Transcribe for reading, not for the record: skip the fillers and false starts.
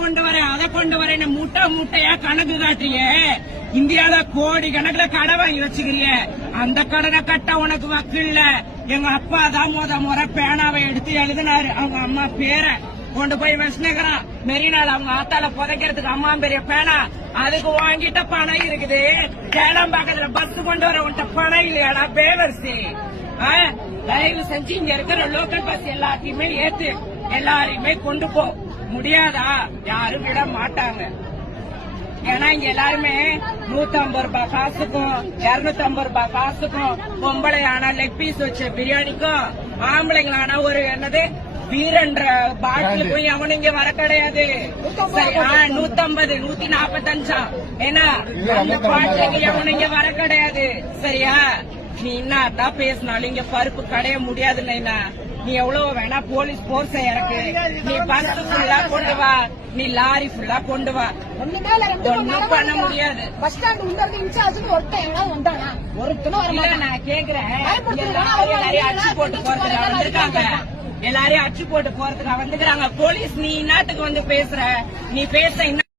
கொண்டு வரேன் அதை கொண்டு வரேன்னு மூட்டையா கணக்கு காட்டுறியே. இந்தியால கோடி கணக்குல கடை வாங்கி வச்சுக்கிறிய. அந்த கடனை கட்ட உனக்கு வக்கில்ல. எங்க அப்பா தான் முறை பேனாவை எடுத்து எழுதினாரு. அவங்க அம்மா பேரை கொண்டு போய் வச்சுக்கிறான் மெரினால. அவங்க ஆத்தால புதைக்கிறதுக்கு அம்மா பெரிய பேனா. அதுக்கு வாங்கிட்ட பணம் இருக்குது. கேளம்பாக்கத்துல பஸ் கொண்டு வர உன்ட்ட பணம் இல்லையாடா பேலர்சி. தயவு செஞ்சு இங்க இருக்கிற லோக்கல் பஸ் எல்லாத்தையுமே ஏத்து எல்லாரையுமே கொண்டு போ. முடியாதா? யாரும் விட மாட்டாங்க. ஏன்னா இங்க எல்லாருமே 150 ரூபாய் காசுக்கும் 250 ரூபாய் காசுக்கும், பொம்பளை ஆனா லெக் பீஸ் வச்ச பிரியாணிக்கும், ஆம்பளைங்களானா ஒரு என்னது பீரன்ற பாட்டிலுக்கும் எவனும் இங்க வர கிடையாது. 150 145 ஏன்னா அந்த பாட்டிலுக்கு எவனும் இங்க வர கிடையாது. சரியா? நீ என்னத்தான் பேசினாலும் இங்க பருப்பு கடைய முடியாது. நீ எவ்வளவு வேணா போலீஸ் போர்ஸ இறக்கு, நீ பஸ் ஃபுல்லா கொண்டு வா, நீ லாரி ஃபுல்லா கொண்டு வா, ஒன்னும் பண்ண முடியாது. பஸ் ஸ்டாண்ட் இன்சார்ஜ் ஒருத்தன் நான் கேக்குறேன். எல்லாரையும் அச்சு போட்டு போறதுக்கு வந்திருக்காங்க. எல்லாரையும் அச்சு போட்டு போறதுக்கு வந்துக்கிறாங்க போலீஸ். நீ நாட்டுக்கு வந்து பேசுற, நீ பேச